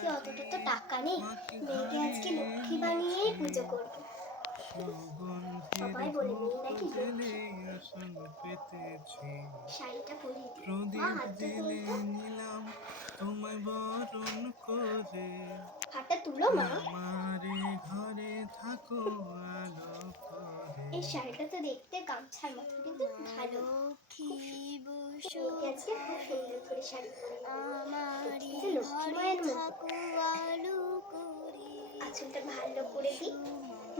আজকে অতটা তো টাকা নেই, মেয়েকে আজকে লক্ষ্মী বানিয়েই পুজো করবো। সবাই বলে মেয়ে নাকি লক্ষ্মী। শাড়িটা পরিয়ে দিই, মা হাতটা তুলতো, হাতটা তুলো মা। এই শাড়িটা তো দেখতে গামছার মতো, কিন্তু ভালো, মেয়েকে আজকে খুব সুন্দর করে শাড়ি পরিয়ে দেবো, লক্ষ্মী মায়ের মতো। আঁচলটা ভালো করে দিই,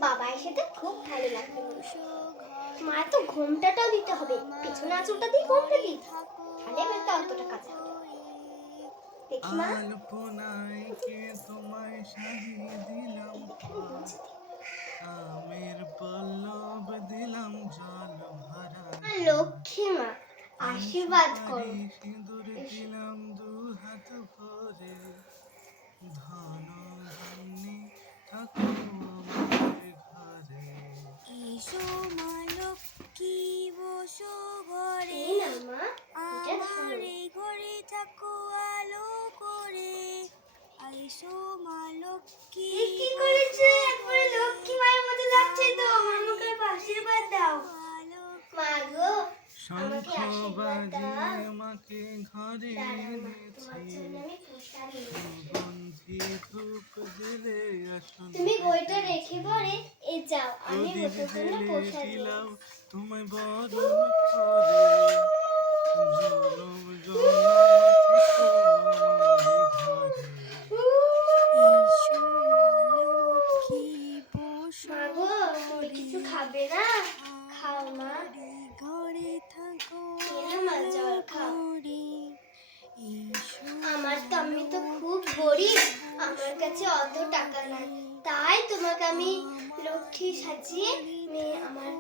বাবা এসে তো খুব ভালো লাগবে। মা তো ঘোমটাটাও দিতে হবে, পেছনে আঁচলটা দিয়ে ঘোমটা দিই, তাহলে বেলটা অতটা কাছে হবে। দেখি মা, লক্ষ্মী মা আশীর্বাদ করো। কি করেছে? একবারে লক্ষ্মী মায়ের মতো লাগছে তো, আমার মুখে আশীর্বাদ দাও। মা গো, আমাকে আশীর্বাদ দাও। আমাকে ঘরে তুমি বইটা রেখে পরে এ যাও, আমি বইটার জন্য প্রসাদ দিলাম তোমায় বড় কিছু খাবে না? খাও মা, জল খাও। আমি তো খুব গরিব, আমার কাছে অত টাকা নাই, তাই তোমাকে আমি লক্ষ্মী সাজিয়ে আমার